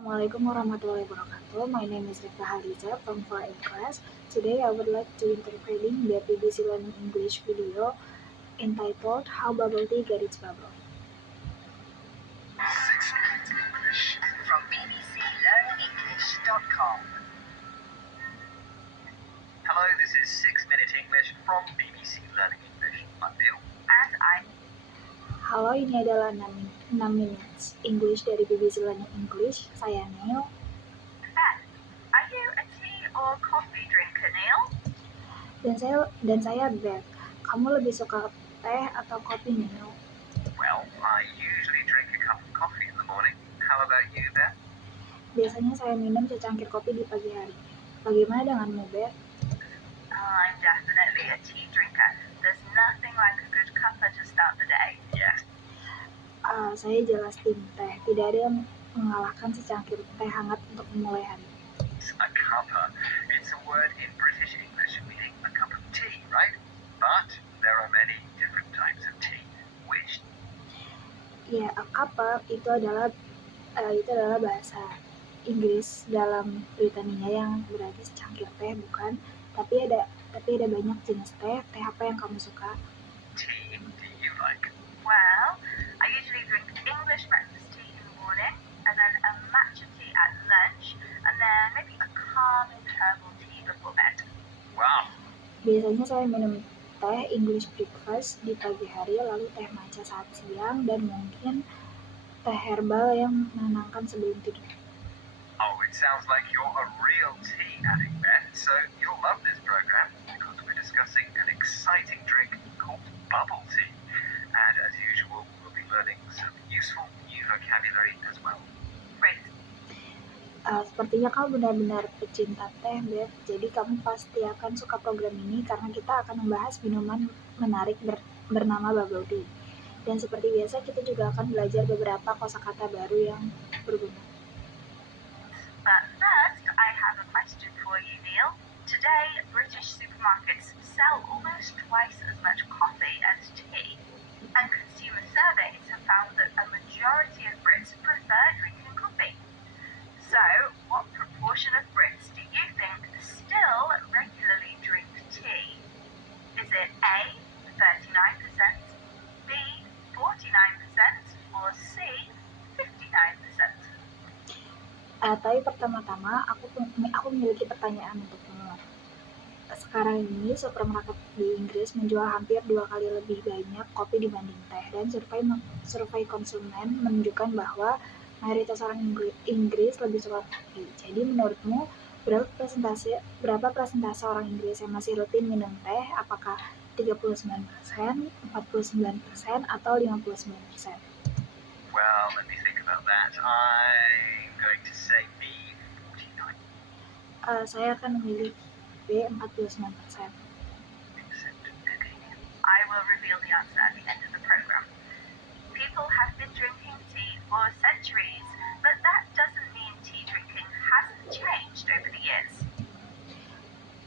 Assalamualaikum warahmatullahi wabarakatuh. My name is Rifka Haliza from 4A class. Today I would like to interpreting the BBC Learning English video entitled How Bubble Tea Got Its Bubble. 6 Minute English from bbclearningenglish.com. Hello, this is 6 Minute English from BBC Learning English. I'm Neil. And I'm... Halo, ini adalah 6 Minutes English dari BBC Learning English. Saya Neil. Beth, are you a tea or coffee drinker, Neil? Dan saya Beth. Kamu lebih suka teh atau kopi, Neil? Well, I usually drink a cup of coffee in the morning. How about you, Beth? Biasanya saya minum secangkir kopi di pagi hari. Bagaimana denganmu, Beth? I'm definitely a tea drinker. There's nothing like a good cuppa to start the day. Yes. Saya jelas tim teh. Tidak ada yang mengalahkan secangkir teh hangat untuk memulai hari. A cuppa. It's a word in British English meaning a cup of tea, right? But there are many different types of tea. Which... Ya, a cuppa itu adalah bahasa Inggris dalam Britania yang berarti secangkir teh, bukan? Tapi ada banyak jenis teh. Teh apa yang kamu suka? tea do you like? Well, I usually drink English breakfast tea in the morning, and then a matcha tea at lunch, and then maybe a calming herbal tea before bed. Wow. Biasanya saya minum teh English breakfast di pagi hari, lalu teh matcha saat siang, dan mungkin teh herbal yang menenangkan sebelum tidur. Oh, it sounds like you're a real tea addict, Beth. So you'll love this program because we're discussing an exciting drink called bubble tea. And as usual, we'll be learning some useful new vocabulary as well. Great. Sepertinya kamu benar-benar pecinta teh, Beth. Jadi kamu pasti akan suka program ini karena kita akan membahas minuman menarik bernama bubble tea. Dan seperti biasa, kita juga akan belajar beberapa kosakata baru yang berguna. But first, I have a question for you, Neil. Today, British supermarkets sell almost twice as much coffee as tea. And consumer surveys have found that a majority of Brits prefer drinking coffee. So, what proportion of Brits do you think still regularly drink tea? Is it A, 39%, B, 49%, or C, 59%? Tapi pertama-tama aku memiliki pertanyaan untukmu. Sekarang ini supermarket di Inggris menjual hampir 2 kali lebih banyak kopi dibanding teh, dan survei konsumen menunjukkan bahwa mayoritas orang Inggris lebih suka kopi. Jadi menurutmu berapa persentase orang Inggris yang masih rutin minum teh? Apakah 39%, 49%, atau 59%? Well, let me think about that. I'm going to say B, 49%. Saya akan memilih B, 49%. I will reveal the answer at the end of the program. People have been drinking tea for centuries, but that doesn't mean tea drinking hasn't changed over the years.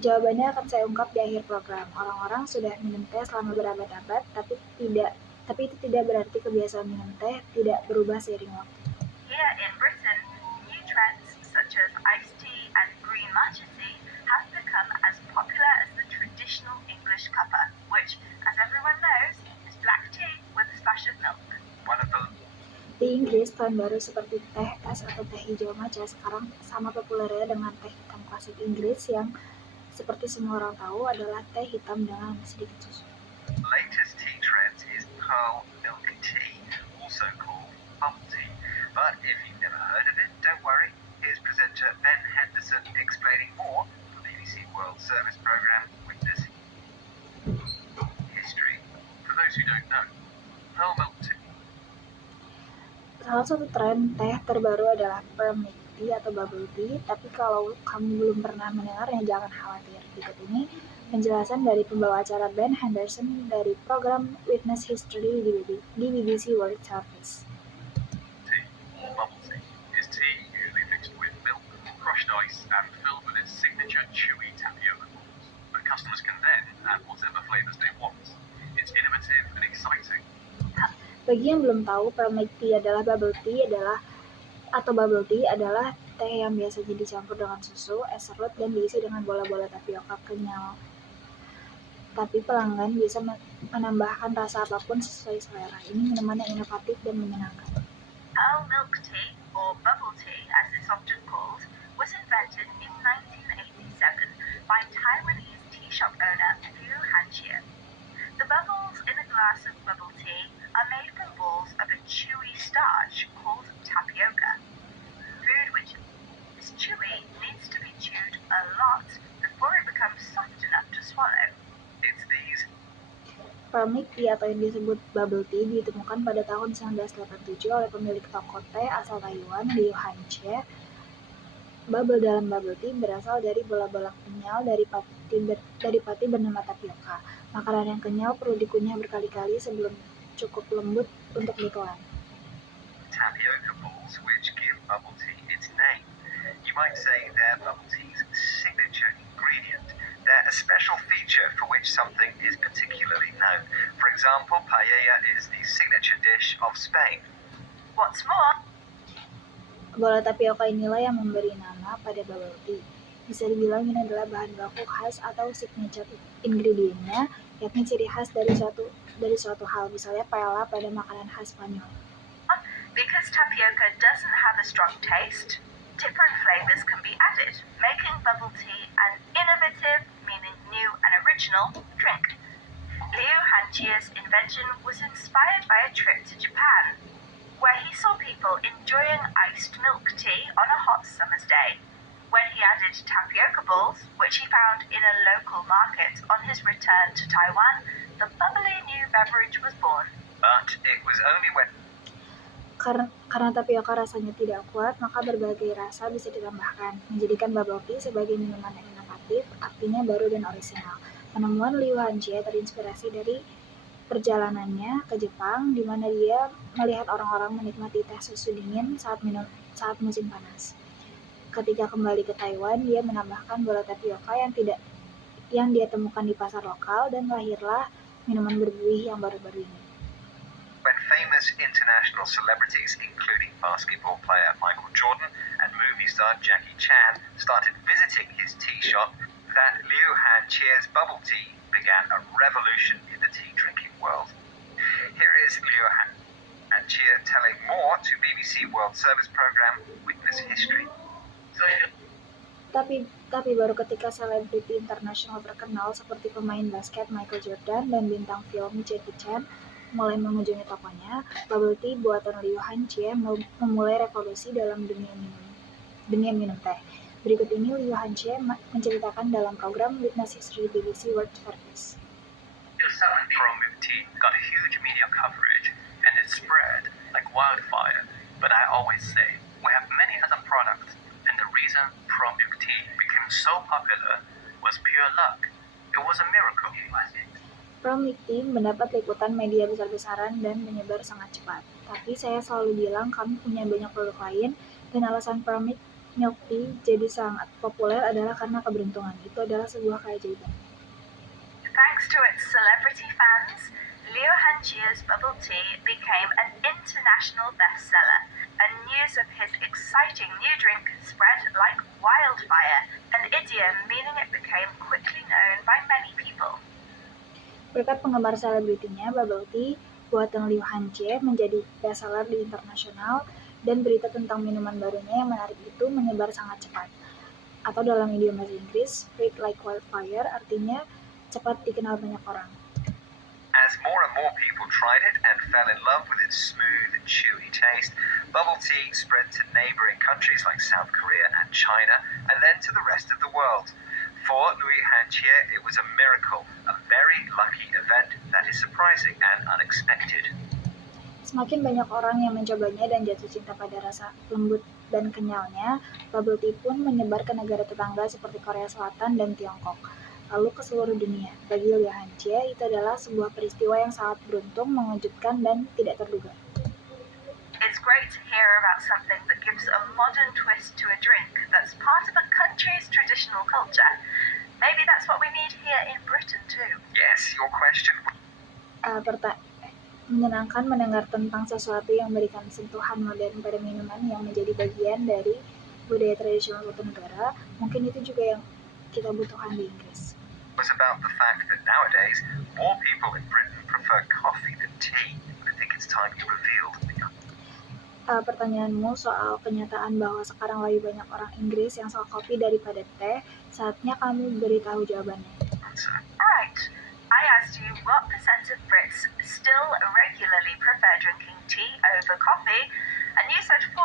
Jawabannya akan saya ungkap di akhir program. Orang-orang sudah minum teh selama berabad-abad, tapi itu tidak berarti kebiasaan minum teh tidak berubah seiring waktu. Here in Britain, new trends such as iced tea and green matcha tea have become as popular as the traditional English cuppa, which, as everyone knows, is black tea with a splash of milk. One of the... Di Inggris, tren baru seperti teh es atau teh hijau matcha sekarang sama populernya dengan teh hitam klasik Inggris yang seperti semua orang tahu adalah teh hitam dengan sedikit susu. Latest tea trend is pearl milk tea, also called bubble tea. But if you've never heard of it, don't worry. Here's presenter Ben Henderson explaining more for BBC World Service program Witness History. For those who don't know, pearl milk tea. Salah satu tren teh terbaru adalah pearl milk tea atau bubble tea, tapi kalau kamu belum pernah mendengarnya, jangan khawatir. Berikut ini penjelasan dari pembawa acara Ben Henderson dari program Witness History di BBC World Service. Tea, or bubble tea, is tea usually mixed with milk, crushed ice, and filled with its signature chewy tapioca balls. But customers can then add whatever flavors they want. It's innovative and exciting. Bagi yang belum tahu, pearl milk tea adalah bubble tea atau bubble tea adalah teh yang biasanya dicampur dengan susu, es serut, dan diisi dengan bola-bola tapioka kenyal. Tapi pelanggan bisa menambahkan rasa apapun sesuai selera. Ini minuman yang inovatif dan menyenangkan. Pearl milk tea, or bubble tea as it's often called, was invented in 1987 by Taiwanese tea shop owner Liu Hanjie. The bubbles in a glass of bubble tea are made from balls of a chewy starch called tapioca. Food which is chewy needs to be chewed a lot before it becomes soft enough to swallow. It's these Pearl milk tea atau yang disebut bubble tea ditemukan pada tahun 1987 oleh pemilik toko teh asal Taiwan, Liu Hanjie. Bubble dalam bubble tea berasal dari bola-bola kenyal dari pati bernama tapioka. Makanan yang kenyal perlu dikunyah berkali-kali sebelum cukup lembut untuk ditelan. Tapioca balls which give bubble tea its name. You might say they're bubble tea's signature ingredient. They're a special feature for which something is particularly known. For example, paella is the signature dish of Spain. What's more, Bola tapioka inilah yang memberi nama pada bubble tea. Bisa dibilang ini adalah bahan baku khas atau signature ingredientnya, yakni ciri khas dari suatu hal, misalnya paella pada makanan khas Spanyol. because tapioca doesn't have a strong taste, different flavors can be added, making bubble tea an innovative, meaning new and original, drink. Liu Hanjie's invention was inspired by a trip to Japan, where he saw people enjoying iced milk tea on a hot summer's day. When he added tapioca balls, which he found in a local market on his return to Taiwan, the bubbly new beverage was born. But it was only when Karena tapioka rasanya tidak kuat, maka berbagai rasa bisa ditambahkan, menjadikan bubble tea sebagai minuman yang inovatif, artinya baru dan orisinal. Penemuan Liu Hanjie terinspirasi dari perjalanannya ke Jepang, di mana dia melihat orang-orang menikmati teh susu dingin saat musim panas. Ketika kembali ke Taiwan, dia menambahkan bola tapioka yang dia temukan di pasar lokal, dan lahirlah minuman berbuih yang baru-baru ini. when famous international celebrities, including basketball player Michael Jordan and movie star Jackie Chan, started visiting his tea shop, that Liu Hanjie's bubble tea began a revolution in the tea drinking world. Here is Liu Hanjie telling more to BBC World Service program Witness History. Tapi baru ketika selebriti internasional terkenal seperti pemain basket Michael Jordan dan bintang film Jackie Chan mulai mengunjungi tokonya, bubble tea buatan Liu Hanjie memulai revolusi dalam dunia minum teh. Berikut ini Liu Hanjie menceritakan dalam program Witness History BBC World Service. Pearl milk tea got huge media coverage and it spread like wildfire. But I always say we have many other products, and the reason pearl milk tea became so popular was pure luck. It was a miracle. Pearl milk tea mendapat liputan media besar-besaran dan menyebar sangat cepat. Tapi saya selalu bilang kami punya banyak produk lain, dan alasan pearl milk tea jadi sangat populer adalah karena keberuntungan. Itu adalah sebuah keajaiban. Thanks to its celebrity fans, Liu Hanjie's bubble tea became an international bestseller, and news of his exciting new drink spread like wildfire, an idiom meaning it became quickly known by many people. Berkat penggemar selebritinya, bubble tea buatan Liu Hanjie menjadi bestseller di internasional, dan berita tentang minuman barunya yang menarik itu menyebar sangat cepat. Atau dalam idiom bahasa Inggris, spread like wildfire, artinya cepat dikenal banyak orang. As more and more people tried it and fell in love with its smooth and chewy taste, bubble tea spread to neighboring countries like South Korea and China, and then to the rest of the world. For Liu Hanjie, it was a miracle, a very lucky event that is surprising and unexpected. Semakin banyak orang yang mencobanya dan jatuh cinta pada rasa lembut dan kenyalnya, bubble tea pun menyebar ke negara tetangga seperti Korea Selatan dan Tiongkok, lalu ke seluruh dunia. Bagi Liu Hanjie, itu adalah sebuah peristiwa yang sangat beruntung, mengejutkan, dan tidak terduga. It's great to hear about something that gives a modern twist to a drink that's part of a country's traditional culture. Maybe that's what we need here in Britain too. Yes, your question. Menyenangkan mendengar tentang sesuatu yang memberikan sentuhan modern pada minuman yang menjadi bagian dari budaya tradisional suatu negara. Mungkin itu juga yang kita butuhkan di Inggris. Was about the fact that nowadays more people in Britain prefer coffee than tea. I think it's time you revealed the Pertanyaanmu soal kenyataan bahwa sekarang lebih banyak orang Inggris yang suka kopi daripada teh, saatnya kamu beritahu jawabannya. answer. Right. I asked you what percent of Brits still regularly prefer drinking tea over coffee, and you said 49%,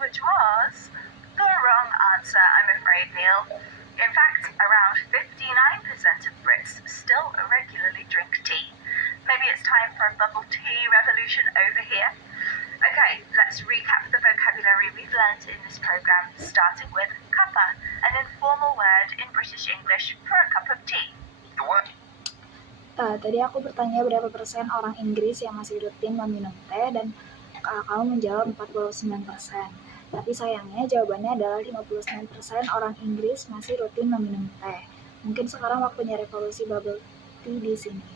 which was the wrong answer, I'm afraid, Neil. In fact, around 59% of Brits still regularly drink tea. Maybe it's time for a bubble tea revolution over here. Okay, let's recap the vocabulary we've learnt in this program, starting with cuppa, an informal word in British English for a cup of tea. The word Tadi aku bertanya berapa persen orang Inggris yang masih rutin meminum teh dan kamu menjawab 49%. Tapi sayangnya jawabannya adalah 59% orang Inggris masih rutin meminum teh. Mungkin sekarang waktunya revolusi bubble tea di sini.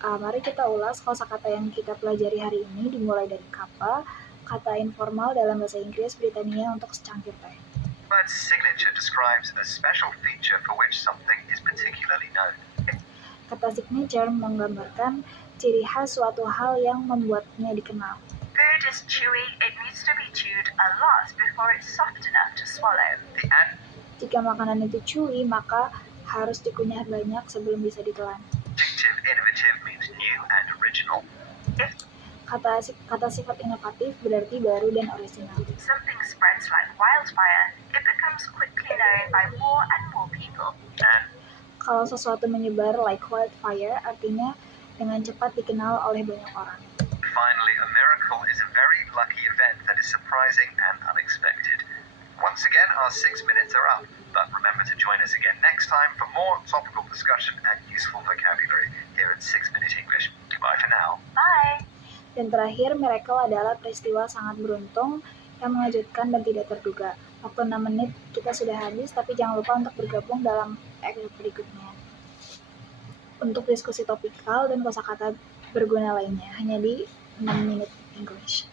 Mari kita ulas kosakata yang kita pelajari hari ini dimulai dari cuppa, kata informal dalam bahasa Inggris Britania untuk secangkir teh. word's signature describes a special feature for which something is particularly known. Kata signature menggambarkan ciri khas suatu hal yang membuatnya dikenal. Food is chewy, it needs to be chewed a lot before it's soft enough to swallow. The Jika makanan itu chewy, maka harus dikunyah banyak sebelum bisa ditelan. adjective innovative means new and original. If Kata sifat inovatif berarti baru dan orisinal. something spreads like wildfire, it becomes quickly known by more and more people. And Kalau sesuatu menyebar like wildfire, artinya dengan cepat dikenal oleh banyak orang. finally, a miracle is a very lucky event that is surprising and unexpected. Once again, our 6 minutes are up, but remember to join us again next time for more topical discussion and useful vocabulary here at 6 Minute English. Goodbye for now. Bye! Dan terakhir, miracle adalah peristiwa sangat beruntung yang mengejutkan dan tidak terduga. Waktu 6 menit kita sudah habis, tapi jangan lupa untuk bergabung dalam episode berikutnya. Untuk diskusi topikal dan kosakata berguna lainnya, hanya di 6 Minute English.